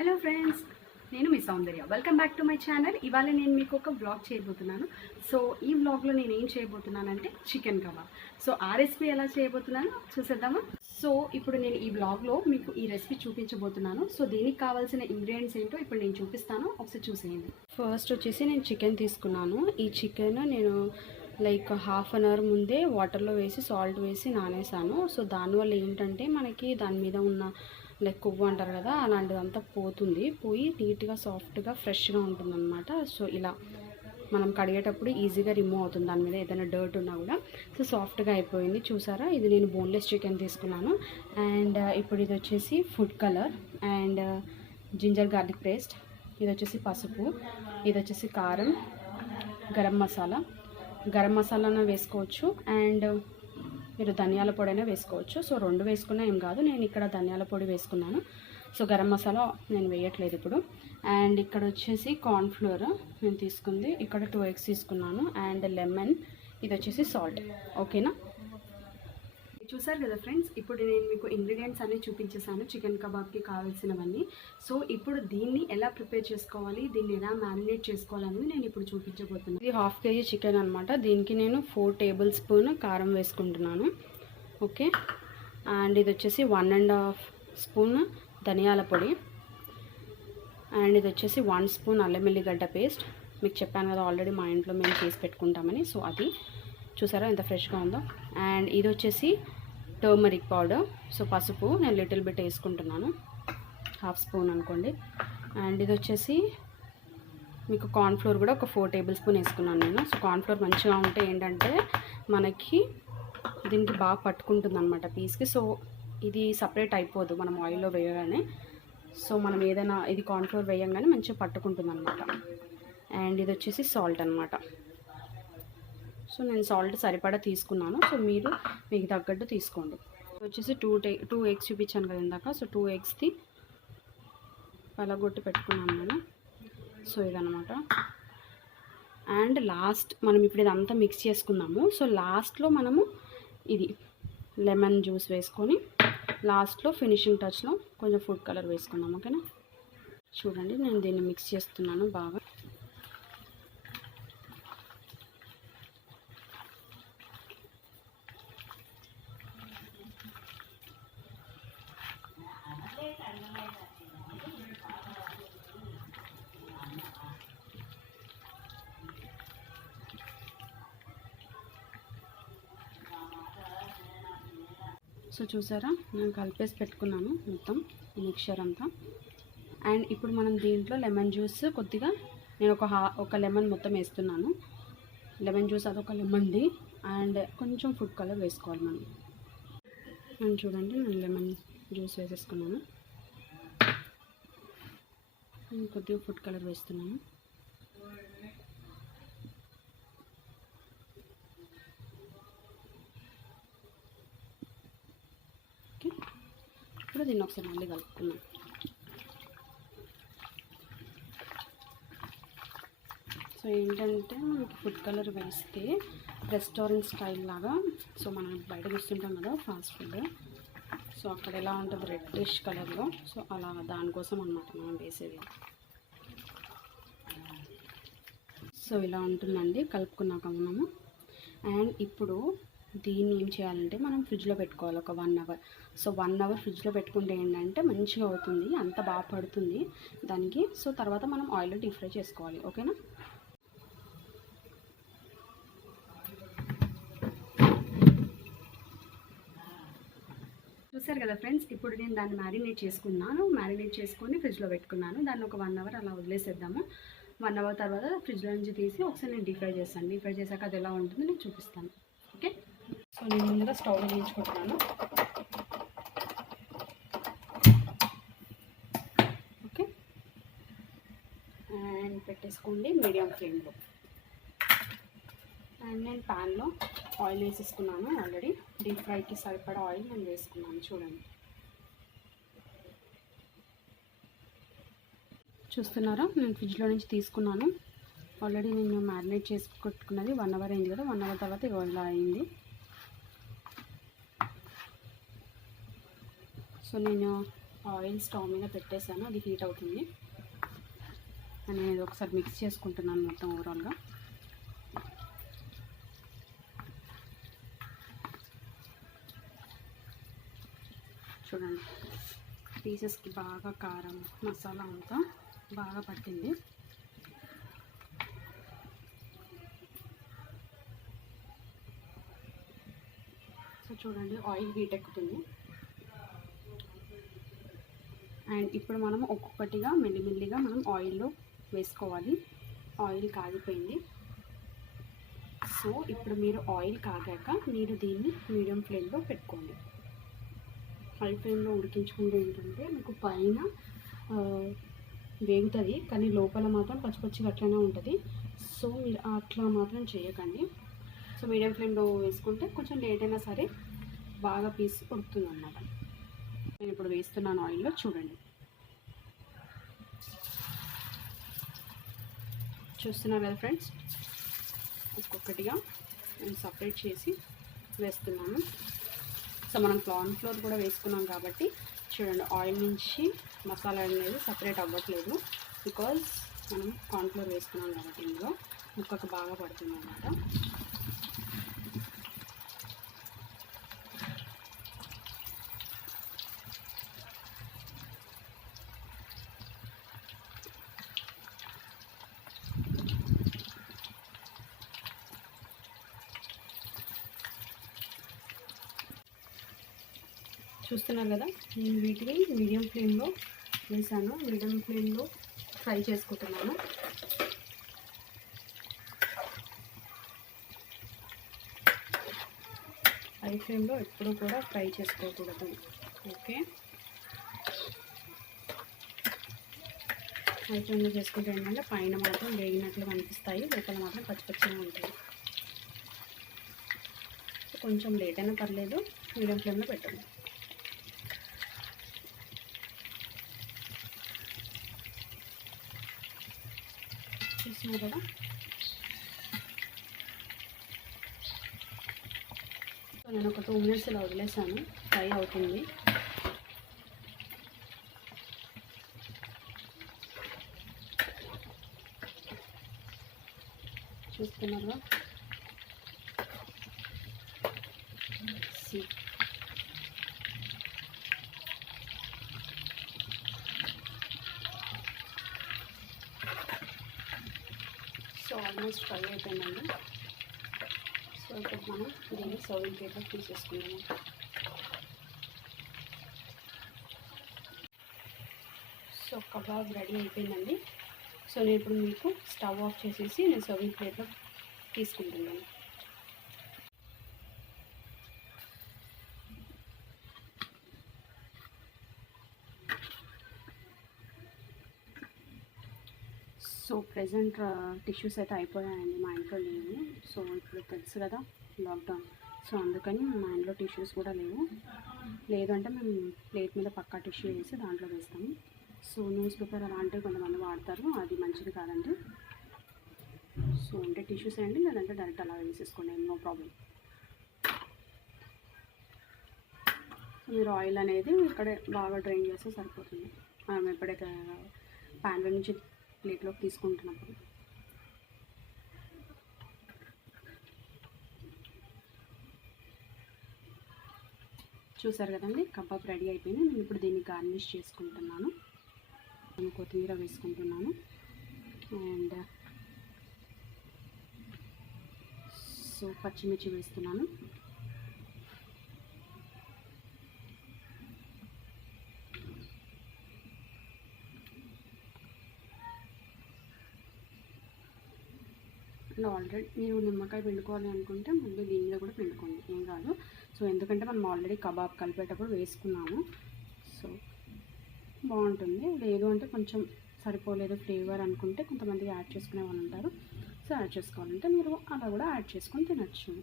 Hello friends, నేను మీ Soundarya. Welcome back to my channel. ఇవాళ నేను మీకు ఒక వ్లాగ్ చేయబోతున్నాను. సో ఈ వ్లాగ్లో నేను ఏం చేయబోతున్నానంటే చికెన్ కబాబ్. సో ఆ రెసిపీ ఎలా చేయబోతున్నానో చూసేద్దామా. సో ఇప్పుడు నేను ఈ వ్లాగ్లో మీకు ఈ రెసిపీ చూపించబోతున్నాను. సో దీనికి కావాల్సిన ఇంగ్రీడియంట్స్ ఏంటో ఇప్పుడు నేను చూపిస్తాను, ఒకసారి చూసేయండి. ఫస్ట్ వచ్చేసి నేను చికెన్ తీసుకున్నాను. ఈ చికెన్ నేను లైక్ హాఫ్ అన్ అవర్ ముందే వాటర్లో వేసి సాల్ట్ వేసి నానేసాను. సో దానివల్ల ఏంటంటే మనకి దాని మీద ఉన్న లైక్ కొవ్వు అంటారు కదా, అలాంటిదంతా పోతుంది, పోయి నీట్గా సాఫ్ట్గా ఫ్రెష్గా ఉంటుందన్నమాట. సో ఇలా మనం కడిగేటప్పుడు ఈజీగా రిమూవ్ అవుతుంది, దాని మీద ఏదైనా డర్ట్ ఉన్నా కూడా. సో సాఫ్ట్గా అయిపోయింది. చూసారా, ఇది నేను బోన్లెస్ చికెన్ తీసుకున్నాను. అండ్ ఇప్పుడు ఇది వచ్చేసి food colour and ginger garlic paste, ఇది వచ్చేసి పసుపు, ఇది వచ్చేసి కారం, గరం మసాలాను వేసుకోవచ్చు అండ్ మీరు ధనియాల పొడి అయినా వేసుకోవచ్చు. సో రెండు వేసుకున్నా ఏం కాదు, నేను ఇక్కడ ధనియాల పొడి వేసుకున్నాను. సో గరం మసాలా నేను వేయట్లేదు ఇప్పుడు. అండ్ ఇక్కడ వచ్చేసి కార్న్ఫ్లోర్ నేను తీసుకుంది, ఇక్కడ 2 eggs తీసుకున్నాను అండ్ లెమన్, ఇది వచ్చేసి సాల్ట్. ఓకేనా, చూసారు కదా ఫ్రెండ్స్. ఇప్పుడు నేను మీకు ఇంగ్రీడియంట్స్ అన్నీ చూపించేసాను, చికెన్ కబాబ్కి కావాల్సినవన్నీ. సో ఇప్పుడు దీన్ని ఎలా ప్రిపేర్ చేసుకోవాలి, దీన్ని ఎలా మ్యారినేట్ చేసుకోవాలని నేను ఇప్పుడు చూపించబోతున్నాను. ఇది 1/2 kg చికెన్ అనమాట. దీనికి నేను 4 tablespoon కారం వేసుకుంటున్నాను. ఓకే, అండ్ ఇది వచ్చేసి 1.5 spoon ధనియాల పొడి అండ్ ఇది వచ్చేసి 1 spoon అల్లం వెల్లిగడ్డ పేస్ట్. మీకు చెప్పాను కదా ఆల్రెడీ మా ఇంట్లో మేము చేసి పెట్టుకుంటామని. సో అది చూసారా ఎంత ఫ్రెష్గా ఉందో. అండ్ ఇది వచ్చేసి టర్మరిక్ పౌడర్, సో పసుపు నేను లిటిల్ బిట్ వేసుకుంటున్నాను, 1/2 spoon అనుకోండి. అండ్ ఇది వచ్చేసి మీకు కార్న్ఫ్లోర్ కూడా ఒక 4 tablespoon వేసుకున్నాను నేను. సో కార్న్ఫ్లోర్ మంచిగా ఉంటే ఏంటంటే మనకి దీనికి బాగా పట్టుకుంటుంది అనమాట పీస్కి. సో ఇది సపరేట్ అయిపోదు మనం ఆయిల్లో వేయగానే. సో మనం ఏదైనా ఇది కార్న్ఫ్లోర్ వేయంగానే మంచిగా పట్టుకుంటుంది అనమాట. అండ్ ఇది వచ్చేసి సాల్ట్ అనమాట. సో నేను సాల్ట్ సరిపడా తీసుకున్నాను. సో మీరు మీకు తగ్గట్టు తీసుకోండి. వచ్చేసి 2 eggs చూపించాను కదా ఇందాక. సో 2 eggsది పలగొట్టి పెట్టుకున్నాను నేను. సో ఇదనమాట. అండ్ లాస్ట్ మనం ఇప్పుడు ఇదంతా మిక్స్ చేసుకుందాము. సో లాస్ట్లో మనము ఇది లెమన్ జ్యూస్ వేసుకొని లాస్ట్లో ఫినిషింగ్ టచ్లో కొంచెం ఫుడ్ కలర్ వేసుకుందాం. ఓకేనా, చూడండి నేను దీన్ని మిక్స్ చేస్తున్నాను బాగా. సో చూసారా, నేను కలిపేసి పెట్టుకున్నాను మొత్తం మిక్చర్ అంతా. అండ్ ఇప్పుడు మనం దీంట్లో లెమన్ జ్యూస్ కొద్దిగా నేను ఒక లెమన్ మొత్తం వేస్తున్నాను. లెమన్ జ్యూస్ అదొక లెమన్ది అండ్ కొంచెం ఫుడ్ కలర్ వేసుకోవాలి మనం. అండ్ చూడండి నేను లెమన్ జ్యూస్ వేసేసుకున్నాను, కొద్దిగా ఫుడ్ కలర్ వేస్తున్నాను. ఇప్పుడు దీన్ని ఒకసారి మళ్ళీ కలుపుకున్నాం. సో ఏంటంటే మనకి ఫుడ్ కలర్ వేస్తే రెస్టారెంట్ స్టైల్ లాగా, సో మనం బయట చూస్తుంటాం కదా ఫాస్ట్ ఫుడ్, సో అక్కడ ఎలా ఉంటుంది రెడ్డిష్ కలర్లో, సో అలా దానికోసం అన్నమాట మనం వేసేది. సో ఇలా ఉంటుందండి కలుపుకున్నాక మనము. అండ్ ఇప్పుడు దీన్ని ఏం చేయాలంటే మనం ఫ్రిడ్జ్లో పెట్టుకోవాలి ఒక 1 hour. సో 1 hour ఫ్రిడ్జ్లో పెట్టుకుంటే ఏంటంటే మంచిగా అవుతుంది, అంత బాగా పడుతుంది దానికి. సో తర్వాత మనం ఆయిల్లో డీప్ ఫ్రై చేసుకోవాలి. ఓకేనా, చూసారు కదా ఫ్రెండ్స్. ఇప్పుడు నేను దాన్ని మ్యారినేట్ చేసుకొని ఫ్రిడ్జ్లో పెట్టుకున్నాను. దాన్ని ఒక 1 hour అలా వదిలేసేద్దాము. 1 hour తర్వాత ఫ్రిడ్జ్లో నుంచి తీసి ఒకసారి నేను డీప్ ఫ్రై చేస్తాను. డీప్ ఫ్రై చేశాక అది ఎలా ఉంటుందో నేను చూపిస్తాను. ఓకే, సో నేను ముందుగా స్టవ్ వేయించుకుంటున్నాను. ఓకే, అండ్ పెట్టేసుకోండి మీడియం ఫ్లేమ్లో. అండ్ నేను ప్యాన్లో ఆయిల్ వేసేసుకున్నాను ఆల్రెడీ. డీప్ ఫ్రైకి సరిపడా ఆయిల్ నేను వేసుకున్నాను. చూడండి, చూస్తున్నారా, నేను ఫ్రిడ్జ్లో నుంచి తీసుకున్నాను ఆల్రెడీ. నేను మ్యారినేట్ చేసి కొట్టుకున్నది 1 hour అయింది కదా. 1 hour తర్వాత ఇలా అయింది. సో నేను ఆయిల్ స్టవ్ మీద పెట్టేసాను, అది హీట్ అవుతుంది. నేను ఒకసారి మిక్స్ చేసుకుంటున్నాను మొత్తం ఓవరాల్గా. చూడండి, పీసెస్కి బాగా కారం మసాలా అంతా బాగా పట్టింది. సో చూడండి, ఆయిల్ హీట్ ఎక్కుతుంది. అండ్ ఇప్పుడు మనం ఒక్కొక్కటిగా మెల్లిమెల్లిగా మనం ఆయిల్లో వేసుకోవాలి. ఆయిల్ కాగిపోయింది. సో ఇప్పుడు మీరు ఆయిల్ కాగాక మీరు దీన్ని మీడియం ఫ్లేమ్లో పెట్టుకోండి. హై ఫ్లేమ్లో ఉడికించుకుంటే ఏంటంటే మీకు పైన వేగుతుంది, కానీ లోపల మాత్రం పచ్చిపచ్చిగా అట్లనే ఉంటుంది. సో మీరు అట్లా మాత్రం చేయకండి. సో మీడియం ఫ్లేమ్లో వేసుకుంటే కొంచెం లేట్ అయినా సరే బాగా పీస్ ఉడుకుతుంది అన్నమాట. నేను ఇప్పుడు వేస్తున్నాను ఆయిల్లో. చూడండి, చూస్తున్నారు కదా ఫ్రెండ్స్, ఒక్కొక్కటిగా నేను సపరేట్ చేసి వేస్తున్నాను. సో మనం కార్న్ ఫ్లోర్ కూడా వేసుకున్నాం కాబట్టి చూడండి, ఆయిల్ నుంచి మసాలా అనేది సపరేట్ అవ్వట్లేదు. బికాజ్ మనం కార్న్ ఫ్లోర్ వేసుకున్నాం కాబట్టి ఇందులో ముక్కకు బాగా పడుతుంది అన్నమాట. చూస్తున్నారు కదా, నేను వీటిని మీడియం ఫ్లేమ్లో వేసాను. మీడియం ఫ్లేమ్లో ఫ్రై చేసుకుంటున్నాను. హై ఫ్లేమ్లో ఎప్పుడూ కూడా ఫ్రై చేసుకోకూడదు. ఓకే, హై ఫ్లేమ్లో చేసుకుంటే ఏంటంటే పైన మాత్రం వేగినట్లు కనిపిస్తాయి, లోపల మాత్రం పచ్చిపచ్చిగా ఉంటాయి. కొంచెం లేట్ అయినా పర్లేదు, మీడియం ఫ్లేమ్లో పెట్టండి. చూస్తున్నారు కదా, సో నేను ఒక 2 minutes ఇలా వదిలేసాను, ఫ్రై అవుతుంది. చూస్తున్నారా, సో ఆల్మోస్ట్ ఫ్రై అయిపోయిందండి. సో ఇప్పుడు మనం దీన్ని సర్వింగ్ ప్లేట్లో తీసేసుకున్నాము. సో కబాబ్ రెడీ అయిపోయిందండి. సో నేను ఇప్పుడు మీకు స్టవ్ ఆఫ్ చేసేసి నేను సర్వింగ్ ప్లేట్లో తీసుకుంటున్నాను. సో ప్రెజెంట్ టిష్యూస్ అయితే అయిపోయాయండి, మా ఇంట్లో లేవు. సో ఇప్పుడు తెలుసు కదా లాక్డౌన్, సో అందుకని మా ఇంట్లో టిష్యూస్ కూడా లేవు. లేదు అంటే మేము ప్లేట్ మీద పక్కా టిష్యూ వేసి దాంట్లో వేస్తాము. సో న్యూస్ పేపర్ అలాంటివి కొంతమంది వాడతారు, అది మంచిది కాదండి. సో ఉంటే టిష్యూస్ వేయండి, లేదంటే డైరెక్ట్ అలా వేసేసుకోండి, నో ప్రాబ్లం. మీరు ఆయిల్ అనేది ఇక్కడే బాగా డ్రైన్ చేస్తే సరిపోతుంది, మనం ఎప్పుడైతే ప్యాన్లో నుంచి ప్లేట్లోకి తీసుకుంటున్నప్పుడు. చూసారు కదండి, కబాబ్ రెడీ అయిపోయింది. నేను ఇప్పుడు దీన్ని గార్నిష్ చేసుకుంటున్నాను. నేను కొత్తిమీర వేసుకుంటున్నాను. అండ్ సో పచ్చిమిర్చి వేస్తున్నాను. ఆల్రెడీ మీరు నిమ్మకాయ పిండుకోవాలి అనుకుంటే మళ్ళీ దీని మీద కూడా పిండుకోండి, ఏం కాదు. సో ఎందుకంటే మనం ఆల్రెడీ కబాబ్ కలిపేటప్పుడు వేసుకున్నాము, సో బాగుంటుంది. లేదు అంటే కొంచెం సరిపోలేదు ఫ్లేవర్ అనుకుంటే కొంతమంది యాడ్ చేసుకునే వాళ్ళు ఉంటారు. సో యాడ్ చేసుకోవాలంటే మీరు అలా కూడా యాడ్ చేసుకొని తినచ్చు.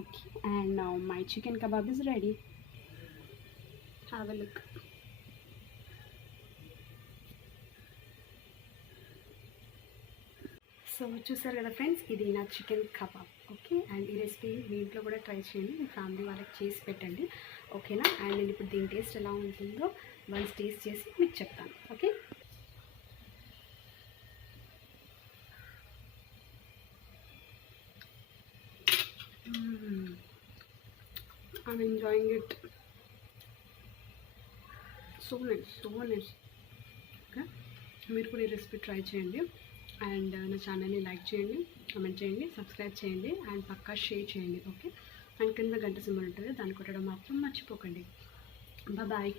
Okay, and now my chicken kebab is ready. Have a look. So చూసారు కదా ఫ్రెండ్స్, ఇది నా చికెన్ కబాబ్. ఓకే, అండ్ ఈ రెసిపీ మీ ఇంట్లో కూడా ట్రై చేయండి, మీ ఫ్యామిలీ వాళ్ళకి చేసి పెట్టండి. ఓకేనా, అండ్ నేను ఇప్పుడు దీని టేస్ట్ ఎలా ఉంటుందో వన్స్ టేస్ట్ చేసి మీకు చెప్తాను. Okay, I'm enjoying it. So nice, so nice. Okay, మీరు కూడా ఈ రెసిపీ ట్రై చేయండి అండ్ నా ఛానల్ని లైక్ చేయండి, కామెంట్ చేయండి, సబ్స్క్రైబ్ చేయండి అండ్ పక్కా షేర్ చేయండి. ఓకే, అండ్ కింద గంట సింబల్ ఉంటుంది, దాన్ని కొట్టడం మాత్రం మర్చిపోకండి. బాయ్.